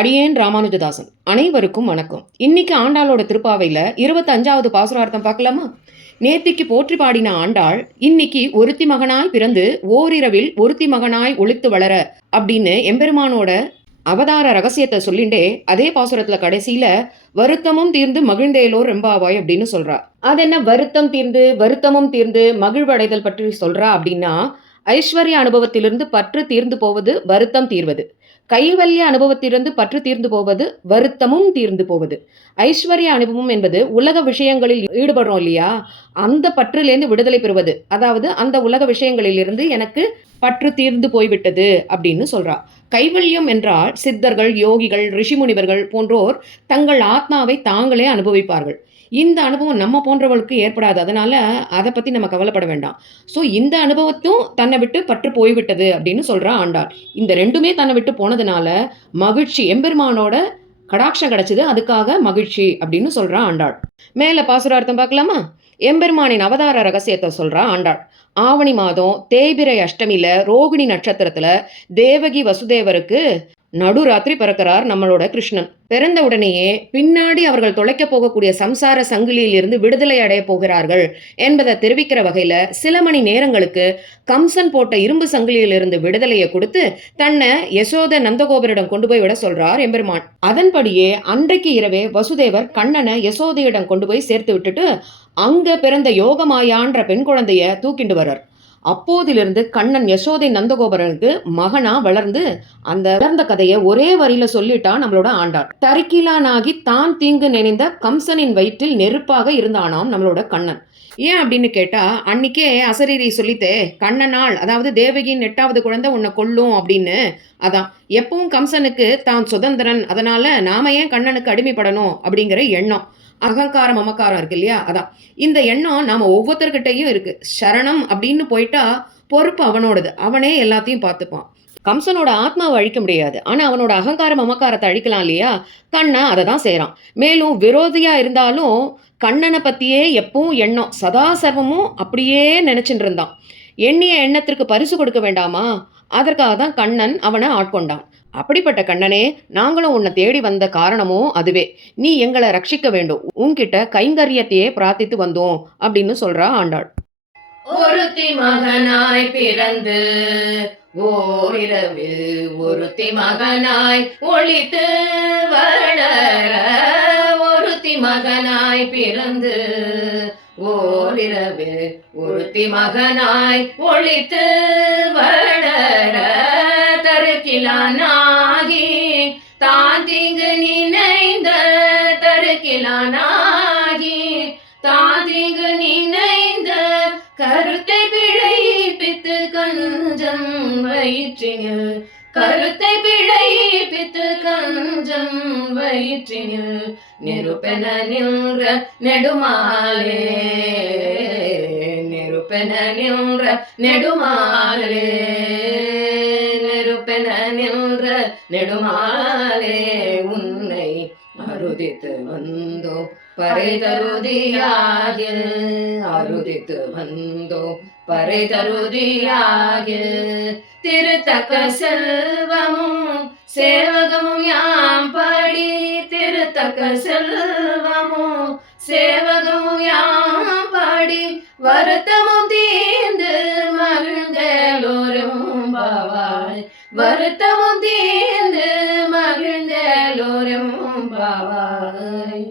அடியேன் ராமானுஜதாசன். அனைவருக்கும் வணக்கம். இன்னைக்கு ஆண்டாளோட திருப்பாவையில 25வது பாசுரார்த்தம் பார்க்கலாமா? நேத்திக்கு போற்றி பாடின ஆண்டாள் இன்னைக்கு ஒருத்தி மகனாய் பிறந்து ஓரிரவில் ஒருத்தி மகனாய் ஒளித்து வளர அப்படின்னு எம்பெருமானோட அவதார ரகசியத்தை சொல்லிண்டே அதே பாசுரத்துல கடைசியில வருத்தமும் தீர்ந்து மகிழ்ந்தேலோர் ரெம்பாவாய் அப்படின்னு சொல்றா. அது என்ன வருத்தம் தீர்ந்து வருத்தமும் தீர்ந்து மகிழ்வடைதல் பற்றி சொல்றா அப்படின்னா, ஐஸ்வர்ய அனுபவத்திலிருந்து பற்று தீர்ந்து போவது வருத்தம் தீர்வது, கைவல்ய அனுபவத்திலிருந்து பற்று தீர்ந்து போவது வருத்தமும் தீர்ந்து போவது. ஐஸ்வர்ய அனுபவம் என்பது உலக விஷயங்களில் ஈடுபடுறோம் இல்லையா, அந்த பற்றிலேருந்து விடுதலை பெறுவது, அதாவது அந்த உலக விஷயங்களிலிருந்து எனக்கு பற்று தீர்ந்து போய்விட்டது அப்படின்னு சொல்றா. கைவல்யம் என்றால் சித்தர்கள், யோகிகள், ரிஷிமுனிவர்கள் போன்றோர் தங்கள் ஆத்மாவை தாங்களே அனுபவிப்பார்கள். இந்த அனுபவம் நம்ம போன்றவர்களுக்கு ஏற்படாது. அதனால அதை பத்தி நம்ம கவலைப்பட வேண்டாம். ஸோ இந்த அனுபவத்தும் தன்னை விட்டு பற்று போய்விட்டது அப்படின்னு சொல்றா ஆண்டாள். இந்த ரெண்டுமே தன்னை விட்டு போனதுனால மகிழ்ச்சி, எம்பெருமானோட கடாட்சம் கிடைச்சது, அதுக்காக மகிழ்ச்சி அப்படின்னு சொல்றா ஆண்டாள். மேல பாசுரார்த்தம் பார்க்கலாமா? எம்பெருமானின் அவதார ரகசியத்தை சொல்றா ஆண்டாள். ஆவணி மாதம் தேய்பிரை அஷ்டமியில ரோகிணி நட்சத்திரத்துல தேவகி வசுதேவருக்கு நடுராத்திரி பிறக்கிறார் நம்மளோட கிருஷ்ணன். பிறந்த உடனேயே பின்னாடி அவர்கள் தொலைக்க போகக்கூடிய சம்சார சங்கிலியில் இருந்து விடுதலை அடைய போகிறார்கள் என்பதை தெரிவிக்கிற வகையில சில மணி நேரங்களுக்கு கம்சன் போட்ட இரும்பு சங்கிலியிலிருந்து விடுதலையை கொடுத்து தன்னை யசோத நந்தகோபரிடம் கொண்டு போய் விட சொல்றார் எம்பெருமான். அதன்படியே அன்றைக்கு இரவே வசுதேவர் கண்ணனை யசோதையிடம் கொண்டு போய் சேர்த்து விட்டுட்டு அங்க பிறந்த யோகமாயான்ற பெண் குழந்தைய தூக்கிண்டு வர்றார். அப்போதிலிருந்து கண்ணன் யசோதை நந்தகோபரனுக்கு மகனா வளர்ந்து அந்த வளர்ந்த கதையை ஒரே வரியில சொல்லிட்டா நம்மளோட ஆண்டாள். தரிக்கிலானாகி தான் தீங்கு நினைந்த கம்சனின் வயிற்றில் நெருப்பாக இருந்தானாம் நம்மளோட கண்ணன். ஏன் அப்படின்னு கேட்டா, அன்னைக்கே அசரீரி சொல்லித்தே கண்ணனால், அதாவது தேவகியின் 8வது குழந்தை உன்னை கொல்லும் அப்படின்னு. அதான் எப்பவும் கம்சனுக்கு தான் சுதந்திரன், அதனால நாம ஏன் கண்ணனுக்கு அடிமைப்படணும் அப்படிங்கிற எண்ணம், அகங்காரம் மமக்காரம் இருக்கு இல்லையா, அதான் இந்த எண்ணம் நாம ஒவ்வொருத்தர்கிட்டையும் இருக்கு. சரணம் அப்படின்னு போயிட்டா பொறுப்பு அவனோடது, அவனே எல்லாத்தையும் பார்த்துப்பான். கம்சனோட ஆத்மாவை அழிக்க முடியாது, ஆனா அவனோட அகங்கார மமக்காரத்தை அழிக்கலாம் இல்லையா. கண்ணன் அதை தான் செய்யறான். மேலும் விரோதியா இருந்தாலும் கண்ணனை பத்தியே எப்பவும் எண்ணம், சதா சர்வமும் அப்படியே நினைச்சுட்டு இருந்தான். எண்ணிய எண்ணத்திற்கு பரிசு கொடுக்க வேண்டாமா, அதற்காக தான் கண்ணன் அவனை ஆட்கொண்டான். அப்படிப்பட்ட கண்ணனே, நாங்களும் உன்னை தேடி வந்த காரணமும் அதுவே. நீ எங்களை ரட்சிக்க வேண்டும், உன்கிட்ட கைங்கரியத்தையே பிரார்த்தித்து வந்தோம் அப்படின்னு சொல்றா ஆண்டாள். ஒருத்தி மகனாய் பிறந்து ஓரிரவு ஒருத்தி மகனாய் ஒளித்து வளர, ஒருத்தி மகனாய் பிறந்து ஓரிரவு ஒருத்தி மகனாய் ஒளித்து வளர, தருக்கிலானாகி தான் தீங்கு நினைந்த, தருக்கிலானாகி தான் தீங்கு நினைந்த கருத்தை பிழைப்பித்து கஞ்சம் வயிற்றினில், கருத்தை பிழைப்பித்து கஞ்சம் வயிற்றினில் நெருப்பென நின்ற நெடுமாலே, நெருப்பென நின்ற நெடுமாலே, நெருப்பென நின்ற நெடுமாலே உன்னை அருதித்து வந்தோ பறை தருதியாக, அருதித்து வந்தோ பறை தருதியாக, திருத்தக்க செல்வமும் சேவகமும் யாம் பாடி, திருத்தக்க செல்வமும் சேவகமும் யாம் பாடி, வருத்தமும் தீர்ந்து மகிழ்ந்தேலோரும் பாவாய், வருத்தமும் தீர்ந்து மகிழ்ந்தேலோரும் பாவாய்.